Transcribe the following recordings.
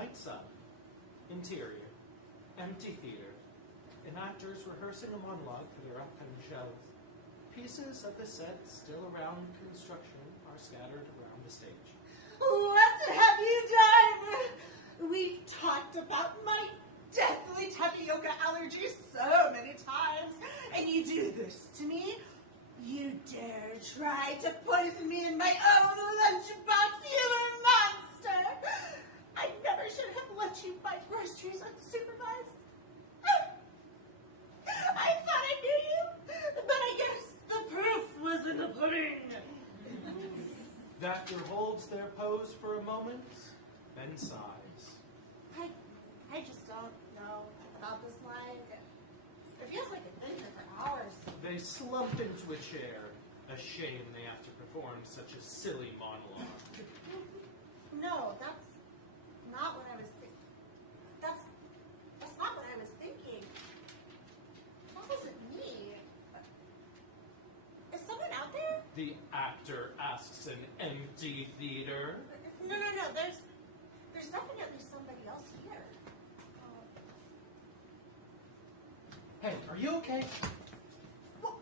Lights up. Interior. Empty theater. And actors rehearsing a monologue for their upcoming shows. Pieces of the set still around construction are scattered around the stage. What have you done? We've talked about my deathly tapioca allergy so many times, and you do this to me? You dare try to poison me in my own lunchbox, you monster! I never should have let you buy groceries unsupervised. I thought I knew you, but I guess the proof was in the pudding. The actor holds their pose for a moment, then sighs. I just don't know about this line. It feels like it's been here for hours. They slump into a chair. A shame they have to perform such a silly monologue. No, that's not what I was thinking. That's not what I was thinking. That wasn't me. Is someone out there? The actor asks an empty theater. No. There's definitely somebody else here. Hey, are you okay? Well,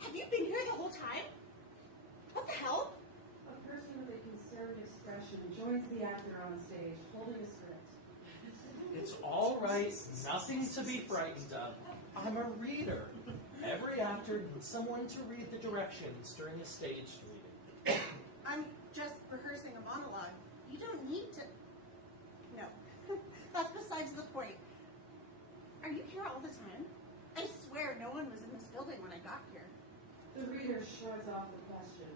have you been here the whole time? What the hell? A person with a concerned expression joins the actor on stage, holding a script. It's all right. Nothing to be frightened of. I'm a reader. Every actor needs someone to read the directions during a stage reading. I'm just rehearsing a monologue. You don't need to... No. That's besides the point. Are you here all the time? I swear no one was in this building when I got here. The reader shrugs off the question.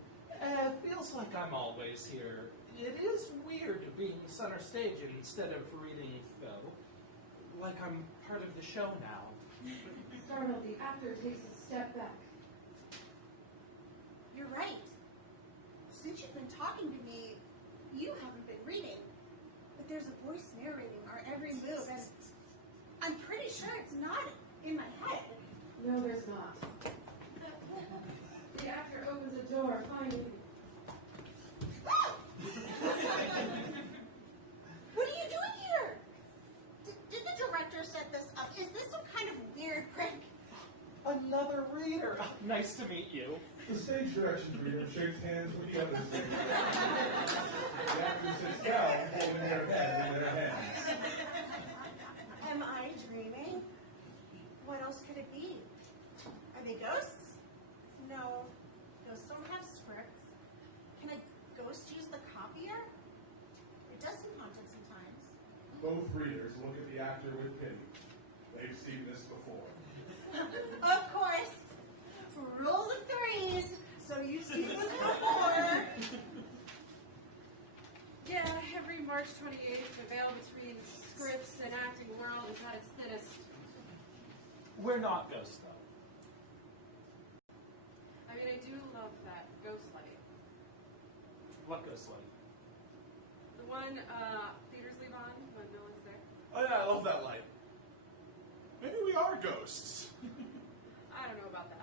Feels like I'm always here. It is weird being center stage instead of reading Phil. Like I'm part of the show now. Startled, the actor takes a step back. You're right. Since you've been talking to me, you haven't been reading. But there's a voice narrating our every move, and I'm pretty sure it's not in my head. No, there's not. The actor opens a door, finally. What are you doing here? Did the director set this up? Is this some kind of weird prank? Another reader. Nice to meet you. The stage directions reader shakes hands with the other stage reader. The actor sits down, holding their head in their hands. Am I dreaming? What else could it be? Are they ghosts? No, ghosts don't have scripts. Can a ghost use the copier? It does seem haunted sometimes. Both readers look at the actor with pity. They've seen this before. Of course. Rules of threes. So you've seen this before. Yeah, every March 28th, the veil between scripts and acting world is at its thinnest. We're not ghosts, though. I mean, I do love that ghost light. What ghost light? The one theaters leave on when no one's there. Oh yeah, I love that light. Maybe we are ghosts. I don't know about that.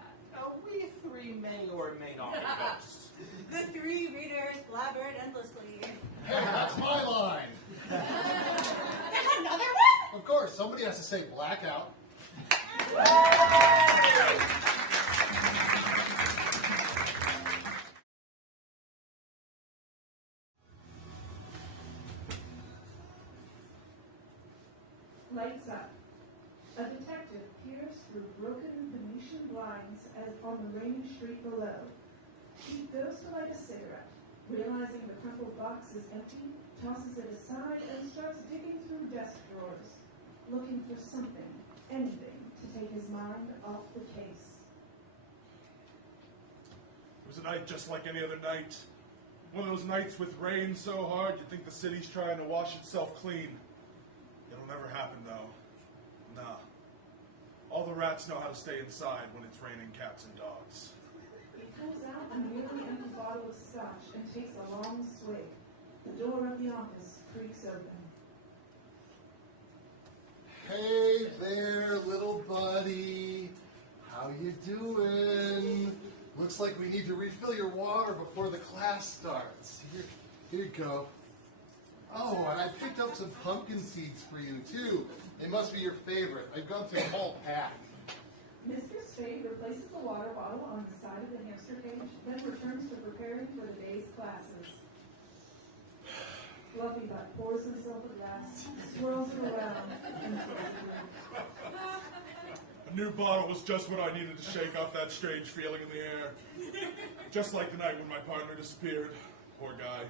We three may or may not be ghosts. The three readers blabbered endlessly. Hey, that's my line. There's another one? Of course, somebody has to say blackout. Lights up. A detective peers through broken Venetian blinds as on the rainy street below. He goes to light a cigarette. Realizing the crumpled box is empty, tosses it aside and starts digging through desk drawers, looking for something, anything, to take his mind off the case. It was a night just like any other night. One of those nights with rain so hard you think the city's trying to wash itself clean. It'll never happen though. Nah. All the rats know how to stay inside when it's raining cats and dogs. He pulls out a nearly empty bottle of scotch and takes a long swig. The door of the office creaks open. Hey there, little buddy. How you doing? Looks like we need to refill your water before the class starts. Here you go. Oh, and I picked up some pumpkin seeds for you, too. They must be your favorite. I've gone through a whole pack. Mr. Spade replaces the water bottle on the side of the hamster cage, then returns to preparing for the day's classes. Fluffy Butt pours himself a glass, swirls it around, and throws it in. A new bottle was just what I needed to shake off that strange feeling in the air. Just like the night when my partner disappeared. Poor guy.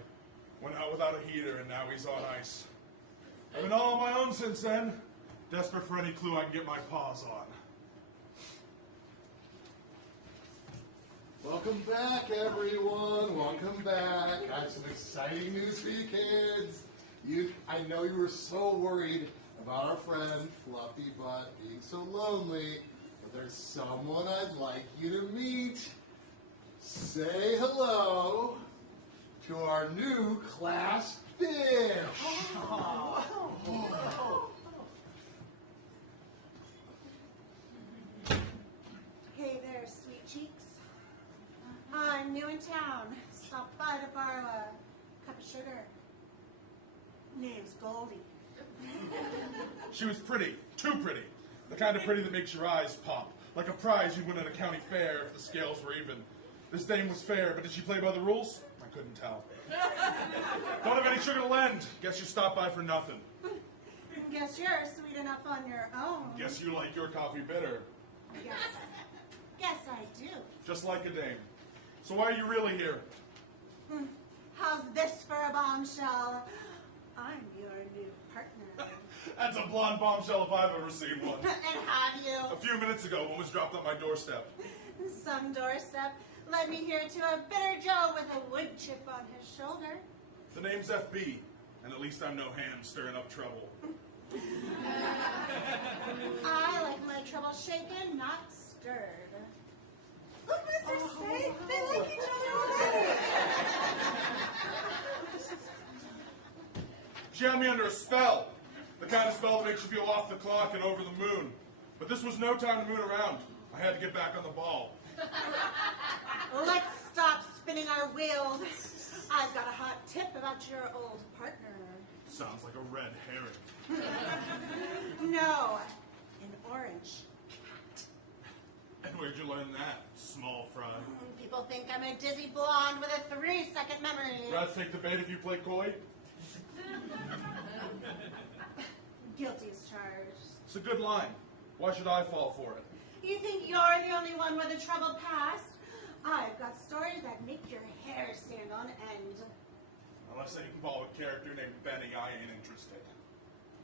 Went out without a heater, and now he's on ice. I've been all on my own since then, desperate for any clue I can get my paws on. Welcome back, everyone. Welcome back. I have some exciting news for you kids. I know you were so worried about our friend Fluffy Butt being so lonely, but there's someone I'd like you to meet. Say hello to our new class fish. Hey there, sweet cheeks. I'm new in town. Stopped by to borrow a cup of sugar. Name's Goldie. She was pretty, too pretty. The kind of pretty that makes your eyes pop. Like a prize you'd win at a county fair if the scales were even. This dame was fair, but did she play by the rules? I couldn't tell. Don't have any sugar to lend. Guess you stopped by for nothing. Guess you're sweet enough on your own. Guess you like your coffee bitter. Guess I do. Just like a dame. So why are you really here? How's this for a bombshell? I'm your new partner. That's a blonde bombshell if I've ever seen one. And have you? A few minutes ago, one was dropped on my doorstep. Some doorstep led me here to a bitter Joe with a wood chip on his shoulder. The name's FB, and at least I'm no hand stirring up trouble. I like my trouble shaken, not stirred. Look, Mr. Spade, they like each other already. She had me under a spell. The kind of spell that makes you feel off the clock and over the moon. But this was no time to moon around. I had to get back on the ball. Let's stop spinning our wheels. I've got a hot tip about your old partner. Sounds like a red herring. No, an orange. And where'd you learn that, small fry? People think I'm a dizzy blonde with a 3-second memory. Rather take the bait if you play coy? Guilty as charged. It's a good line. Why should I fall for it? You think you're the only one with a troubled past? I've got stories that make your hair stand on end. Unless they involve a character named Benny, I ain't interested.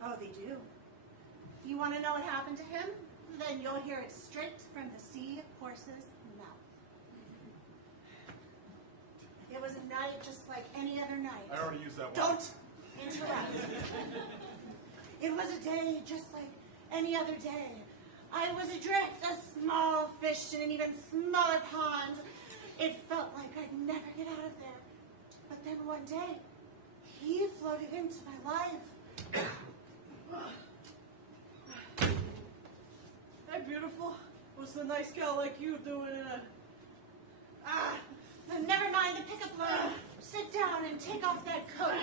Oh, they do. You want to know what happened to him? Then you'll hear it straight from the sea horse's mouth. It was a night just like any other night. I already used that one. Don't interrupt. It was a day just like any other day. I was adrift, a small fish in an even smaller pond. It felt like I'd never get out of there. But then one day, he floated into my life. Hey, beautiful. What's a nice gal like you doing in a... Never mind the pickup line. Sit down and take off that coat.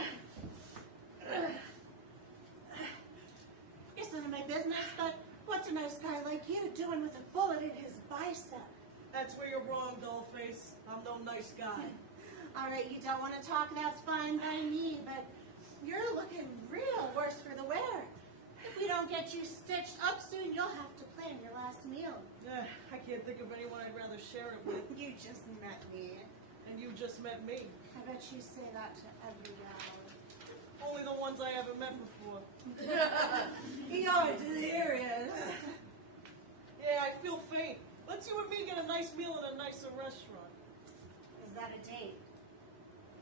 It's none of my business, but what's a nice guy like you doing with a bullet in his bicep? That's where you're wrong, dollface. I'm no nice guy. All right, you don't want to talk, that's fine by me, but you're looking real worse for the wear. If we don't get you stitched up soon, you'll have to plan your last meal. I can't think of anyone I'd rather share it with. You just met me. And you just met me. I bet you say that to every gal. Only the ones I haven't met before. You're delirious. Yeah, I feel faint. Let's you and me get a nice meal at a nicer restaurant. Is that a date?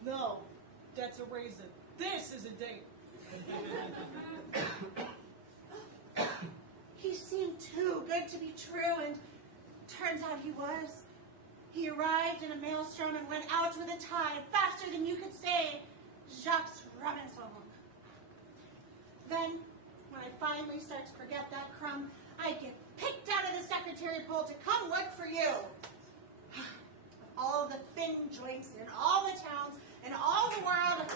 No, that's a raisin. This is a date. He seemed too good to be true, and turns out he was. He arrived in a maelstrom and went out with a tide faster than you could say, Jacques Robinson. Then, when I finally start to forget that crumb, I get picked out of the secretary pool to come work for you. All the thin joints in all the towns in all the world,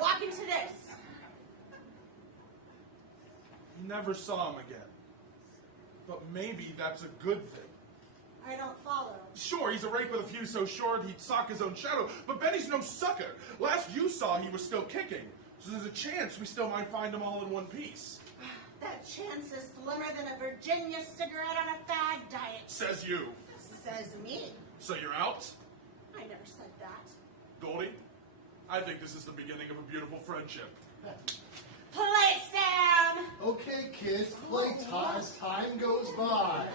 Walk into this. He never saw him again. But maybe that's a good thing. I don't follow. Sure, he's a rake with a fuse so short he'd sock his own shadow, but Benny's no sucker. Last you saw, he was still kicking. So there's a chance we still might find him all in one piece. That chance is slimmer than a Virginia cigarette on a fad diet. Says you. Says me. So you're out? I never said that. Goldie, I think this is the beginning of a beautiful friendship. Play, Sam! Okay, kids, play as time goes by.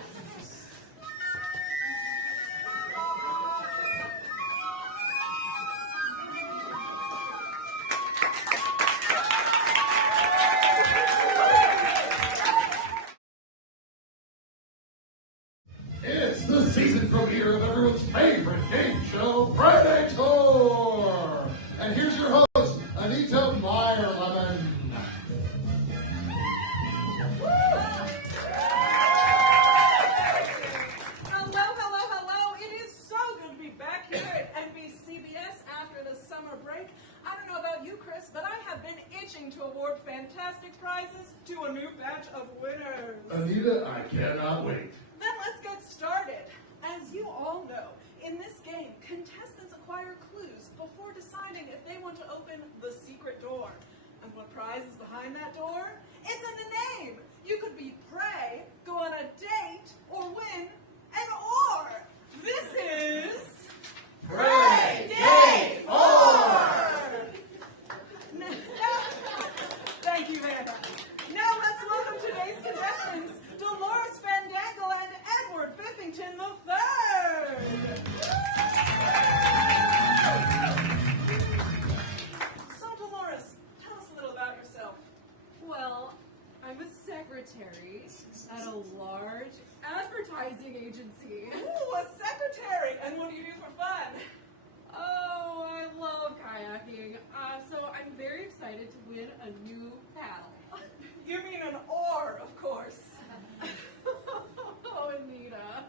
It's the season premiere of everyone's favorite game show, Predator! And here's your host, Anita Meyer-Lemon. Hello. It is so good to be back here at NBCBS after the summer break. I don't know about you, Chris, but I have been itching to award fantastic prizes to a new batch of winners. Anita, I cannot wait. Then let's get started. As you all know, in this game, contestants acquire clues before deciding if they want to open the secret door. And what prize is behind that door? It's in the name. You could be prey, go on a date, or win an oar. This is... Prey, Date, Oar! Thank you, Amanda. Now let's welcome today's contestants, Dolores Fandangle and Edward Biffington III. So, Dolores, tell us a little about yourself. Well, I'm a secretary at a large advertising agency. Ooh, a secretary. And what do you do for fun? Oh, I love kayaking. So I'm very excited to win a new paddle. You mean an oar, of course. Oh, Anita,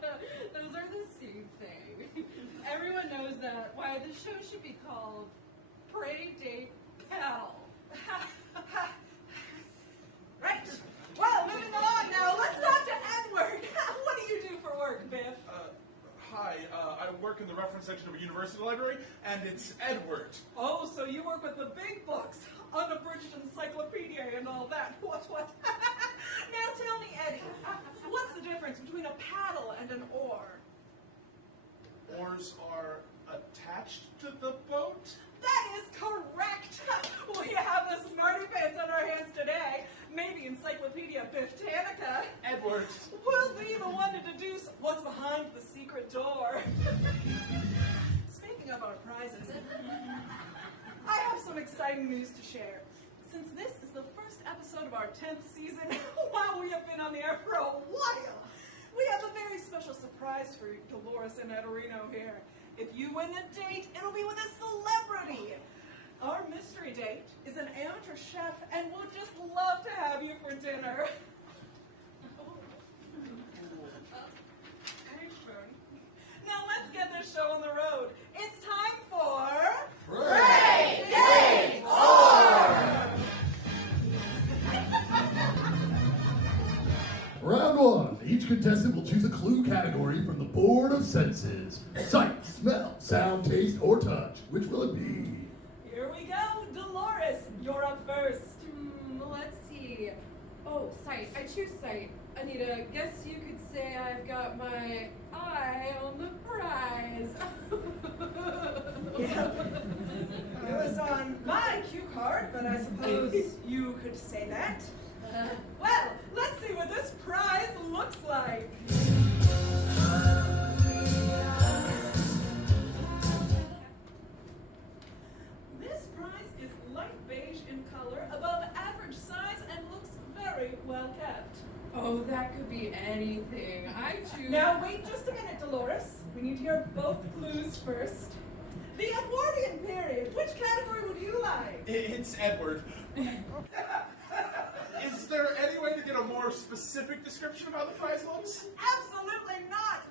those are the same thing. Everyone knows that. Why, the show should be called Prey Date Paddle. Right. Well, moving along now, let's talk to Edward. What do you do for work, Biff? Hi, I work in the reference section of a university library, and it's Edward. Oh, so you work with the big books, unabridged encyclopedia and all that. What? Now tell me, Eddie, what's the difference between a paddle and an oar? Oars are attached to the boat? That is correct. We have the smarty pants on our hands today. Maybe Encyclopedia Biff-tanica. Edward. We'll be the one to deduce what's behind the secret door. Speaking of our prizes, I have some exciting news to share. Since this is the first episode of our 10th season, wow, we have been on the air for a while. We have a very special surprise for Dolores and Edorino here. If you win the date, it'll be with a celebrity. Our mystery date is an amateur chef, and we'll just love to have you for dinner. Now let's get this show on the road. It's time for... Prey, Date, Oar! Round one. Each contestant will choose a clue category from the board of senses. Sight, smell, sound, taste, or touch. Which will it be? Here we go. Dolores, you're up first. Let's see. Oh, sight. I choose sight. Anita, guess you could say I've got my eye on the prize. Yep. It was on my cue card, but I suppose you could say that. Well, let's see what this prize looks like. This prize is light beige in color, above average size, and looks very well kept. Oh, that could be anything. I choose... Now wait just a minute, Dolores. We need to hear both clues first. The accordion period. Which category would you like? It's Edward. Is there any way to get a more specific description of how the prize looks? Absolutely not.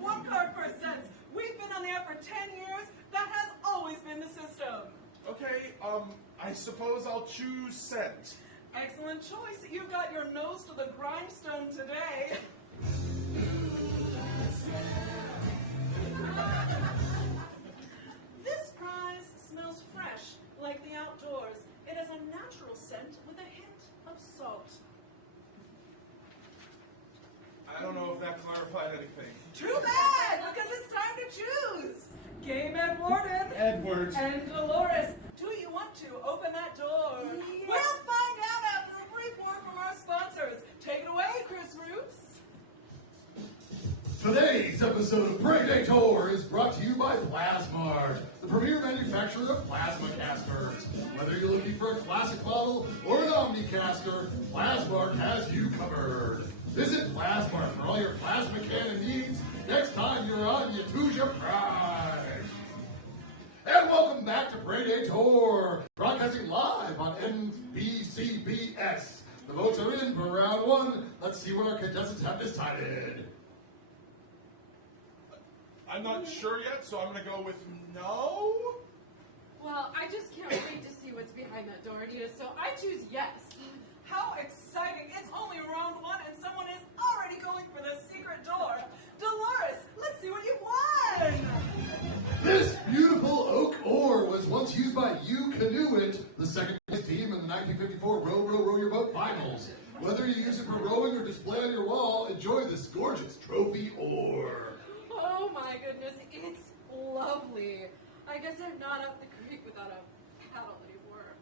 One card per sense. We've been on the air for 10 years. That has always been the system. Okay, I suppose I'll choose scent. Excellent choice. You've got your nose to the grindstone today. This prize smells fresh, like the outdoors. It has a natural scent with a hint of salt. I don't know if that clarified anything. Too bad, because it's time to choose. Game Ed Warden. Edward. And Dolores. Do you want to open that door? Yes. We'll find out after a brief word from our sponsors. Take it away, Chris Roos. Today's episode of Predator is brought to you by Plasmart, the premier manufacturer of plasma casters. Whether you're looking for a classic model or an Omnicaster, Plasmart has you covered. Visit Plasmart for all your plasma cannon needs next time you're on Yatuja Pride. And welcome back to Predator, broadcasting live on NBCBS. The votes are in for round one. Let's see what our contestants have decided. I'm not sure yet, so I'm going to go with no. Well, I just can't wait to see what's behind that door, Anita, so I choose yes. How exciting. It's only round one and someone is already going for the secret door. Dolores, let's see what you've won. This beautiful oak ore was once used by U Canoeit, the second place team in the 1954 Row Your Boat Finals. Whether you use it for rowing or display on your wall, enjoy this gorgeous trophy ore. Oh my goodness, it's lovely. I guess I'm not up the creek without a paddle anymore.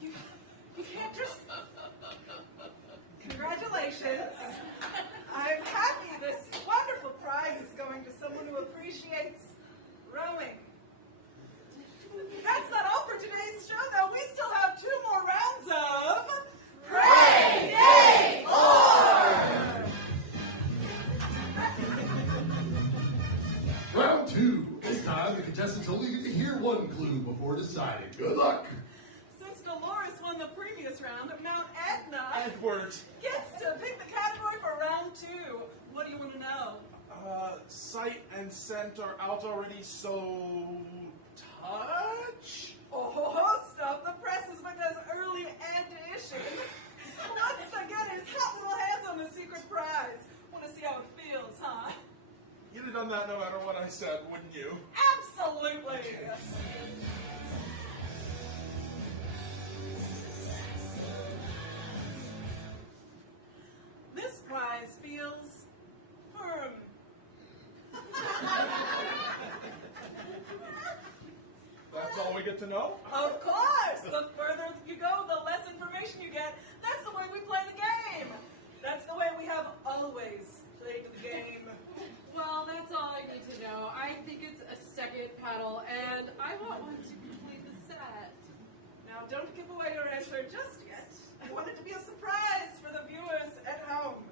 You can't just... Congratulations. I'm happy this wonderful prize is going to someone who appreciates rowing. That's not all for today's show, though. We still have 2 more rounds of... Predator! Round two. This time, the contestants only get to hear one clue before deciding. Good luck. Since Dolores won the previous round, Mount Etna Edward. gets to pick the category for round 2. What do you want to know? Sight and scent are out already, so touch? Oh, stop the presses with those early edition. Let's get his hot little hands on the secret prize. Want to see how it feels, huh? You'd have done that no matter what I said, wouldn't you? Absolutely. This prize feels firm. That's all we get to know? Of course! The further you go, the less information you get. That's the way we play the game. That's the way we have always played the game. Well, that's all I need to know. I think it's a second paddle, and I want one to complete the set. Now, don't give away your answer just yet. I want it to be a surprise for the viewers at home.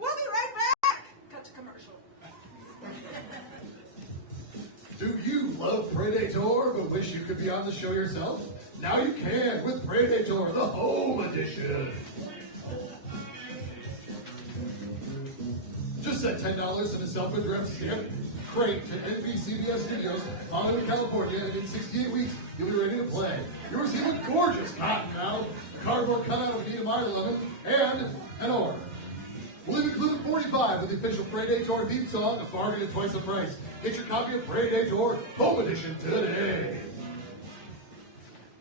We'll be right back. Cut to commercial. Do you love Predator but wish you could be on the show yourself? Now you can with Predator, the home edition. Just send $10 in a self-addressed stamp crate to NBCBS Studios, Hollywood, California, and in 68 weeks, you'll be ready to play. You'll receive a gorgeous cotton now, a cardboard cutout of Anita Meyer lemon, and an oar. We'll even include a 45 with the official Predator theme song, a bargain at twice the price. Get your copy of Predator Home Edition today.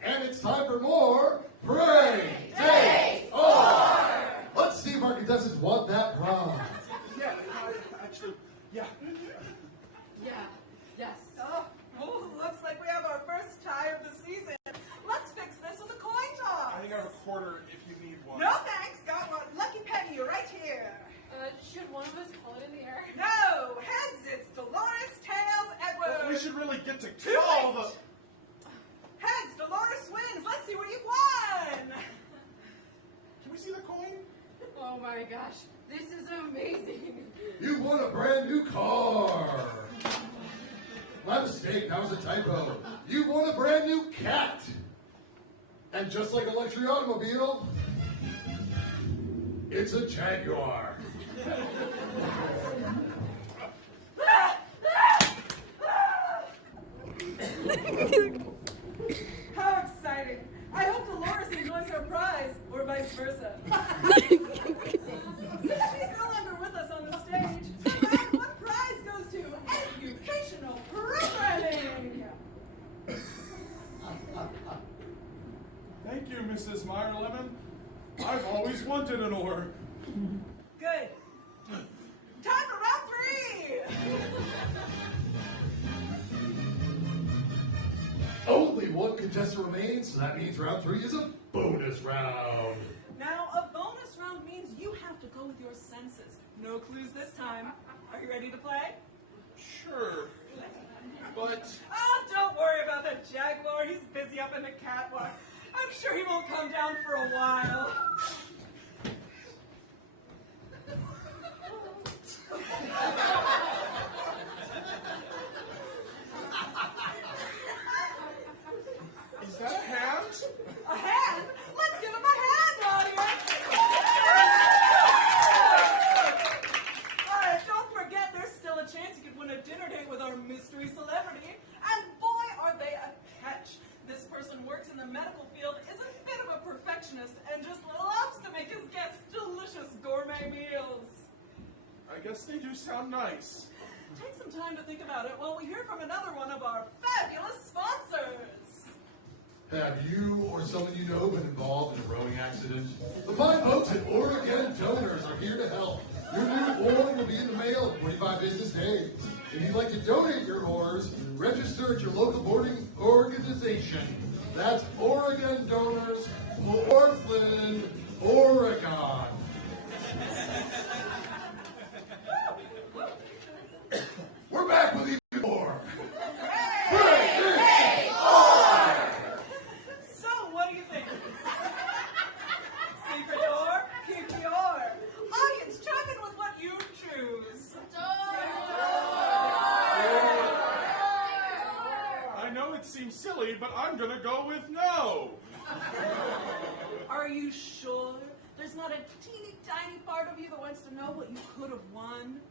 And it's time for more Predator! Let's see if our contestants want that prize. Yeah, actually, yeah. Yes. Oh, looks like we have our first tie of the season. Let's fix this with a coin toss. I think I have a quarter if you need one. No thanks. Got one. Lucky penny right here. Should one of us call it in the air? No. Heads, it's Dolores. Tails, Edward. Well, we should really get to Too call late. the... Heads, Dolores wins. Let's see what you've won. Can we see the coin? Oh my gosh, this is amazing. You won a brand new car. My mistake, that was a typo. You won a brand new cat. And just like a luxury automobile, it's a Jaguar. How exciting. always wanted an oar. Good. Time for round 3! Only one contestant remains, so that means round 3 is a bonus round. Now, a bonus round means you have to go with your senses. No clues this time. Are you ready to play? Sure. But Oh, don't worry about that jaguar. He's busy up in the catwalk. I'm sure he won't come down for a while. is that a hand? A hand? Let's give him a hand, audience! Don't forget, there's still a chance you could win a dinner date with our mystery celebrity. And boy, are they a catch. This person works in the medical field, is a bit of a perfectionist, and just loves to make his guests delicious gourmet meals. I guess they do sound nice. Take some time to think about it while we hear from another one of our fabulous sponsors. Have you or someone you know been involved in a rowing accident? The fine folks at Oregon Donors are here to help. Your new oar will be in the mail in 25 business days. If you'd like to donate your oars, register at your local boarding organization. That's Oregon Donors, Portland, Oregon. We're back with even more. So, what do you think? Secret door? Keep the oar. Audience, chime in with what you choose. I know it seems silly, but I'm gonna go with no. Are you sure? There's not a teeny tiny part of you that wants to know what you could have won?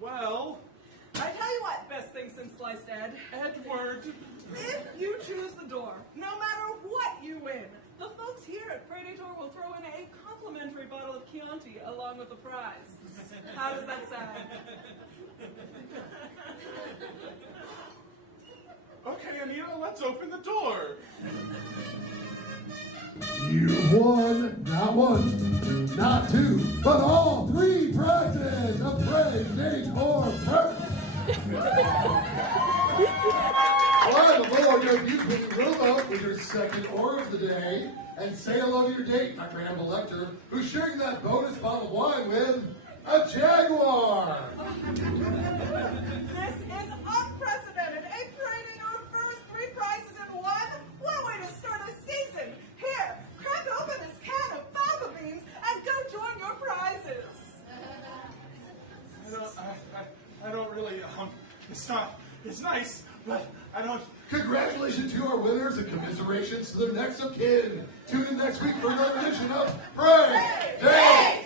Well, I tell you what, best thing since sliced Ed. Edward. If you choose the door, no matter what you win, the folks here at Predator will throw in a complimentary bottle of Chianti along with the prize. How does that sound? Okay, Anita, let's open the door. You've won not one, not two, but all 3 prizes of Predator Perks. Climb aboard your beautiful rowboat with your second oar of the day and say hello to your date, Dr. Hannibal Lecter, who's sharing that bonus bottle of wine with a jaguar. This is unprecedented. A Predator first 3 prizes in one. What a way to start a season. Here, crack open this can of fava beans and go join your prizes. I don't really, it's nice, but I don't. Congratulations to our winners and commiserations to their next of kin. Tune in next week for another edition of Predator